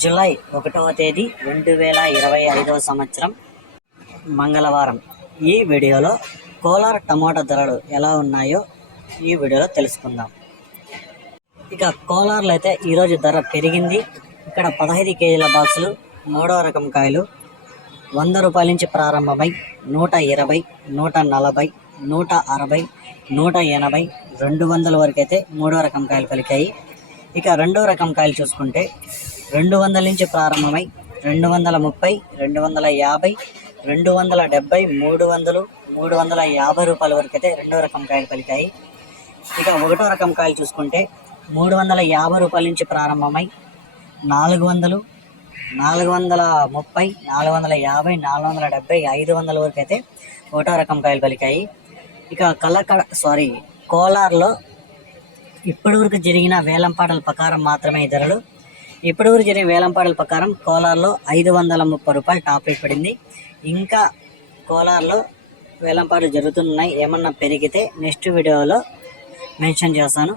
July ఒకటవ తేదీ రెండు వేల ఇరవై ఐదవ సంవత్సరం మంగళవారం. ఈ వీడియోలో కోలార్ టమాటా ధరలు ఎలా ఉన్నాయో ఈ వీడియోలో తెలుసుకుందాం. ఇక కోలార్లో అయితే ఈరోజు ధర పెరిగింది. ఇక్కడ పదహైదు కేజీల బాక్సులు మూడవ రకం కాయలు వంద రూపాయల నుంచి ప్రారంభమై నూట ఇరవై నూట నలభై నూట అరవై నూట ఎనభై రెండు వందల వరకు అయితే మూడో రకం కాయలు పలికాయి. ఇక రెండో రకం కాయలు చూసుకుంటే రెండు వందల నుంచి ప్రారంభమై రెండు వందల ముప్పై రెండు వందల యాభై రెండు వందల డెబ్బై మూడు వందలు మూడు వందల యాభై రూపాయల వరకు అయితే రెండో రకం కాయలు పలికాయి. ఇక ఒకటో రకం కాయలు చూసుకుంటే మూడు వందల యాభై రూపాయల నుంచి ప్రారంభమై నాలుగు వందలు నాలుగు వందల ముప్పై నాలుగు వందల యాభై నాలుగు వందల డెబ్బై ఐదు వందల వరకు అయితే ఒకటో రకం కాయలు పలికాయి. ఇక కలకడ సారీ కోలార్లో ఇప్పటివరకు జరిగిన వేలంపాటల ప్రకారం మాత్రమే ధరలు. ఇప్పటివరకు జరిగిన వేలంపాటల ప్రకారం కోలార్లో ఐదు వందల ముప్పై రూపాయలు టాప్ రేట్ పడింది. ఇంకా కోలార్లో వేలంపాటలు జరుగుతున్నాయి. ఏమన్నా పెరిగితే నెక్స్ట్ వీడియోలో మెన్షన్ చేస్తాను.